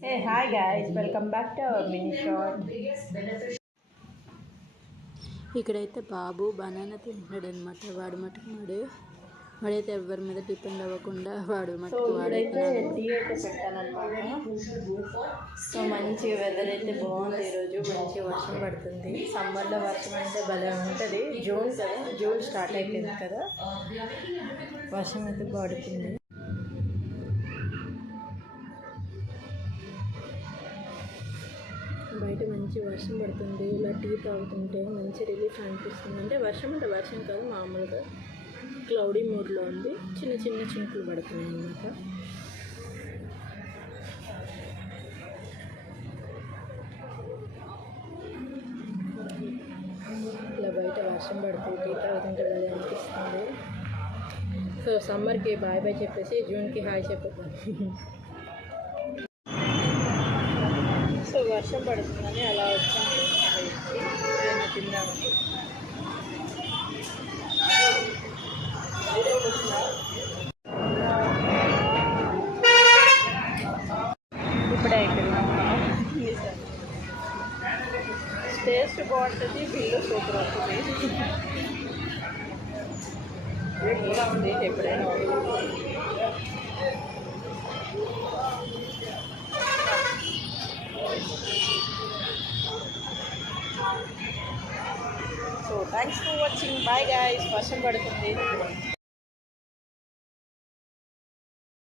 Hey, hi guys, welcome back to our mini short. ఇక్కడైతే బాబు banana తింటున్నాడు అనమాట. వాడైతే ఎవరి మీద డిపెండ్ అవ్వకుండా వాడు మటుకు ఇప్పుడైతే టీ అయితే పెట్టానమాట. సో మంచి వెదర్ అయితే బాగుంది. ఈరోజు మంచి వర్షం పడుతుంది. సమ్మర్లో వర్షం అంటే భలే ఉంటుంది. జూన్ స్టార్ట్ అయిపోయింది కదా, వర్షం అయితే పడుతుంది. బయట మంచి వర్షం పడుతుంది. ఇలా టీ తాగుతుంటే మంచి రిలీఫ్ అనిపిస్తుంది. అంటే వర్షం కాదు, మామూలుగా క్లౌడీ మూడ్లో ఉంది. చిన్న చిన్న చినుకులు పడుతున్నాయి అన్నమాట. ఇలా బయట వర్షం పడుతుంది, టీ తాగుతుంటే భలే అనిపిస్తుంది. సో సమ్మర్కి బాయ్ బాయ్ చెప్పేసి జూన్కి హాయ్ చెప్పేద్దాం. సో వర్షం పడుతుందని అలా వచ్చాము తిందామని. ఇప్పుడే అయిపోయిందాం. టేస్ట్ బాగుంటుంది, బిల్లు సూపర్ అవుతుంది. ఎప్పుడైనా so thanks for watching. Bye guys. వర్షం పడుతుంది.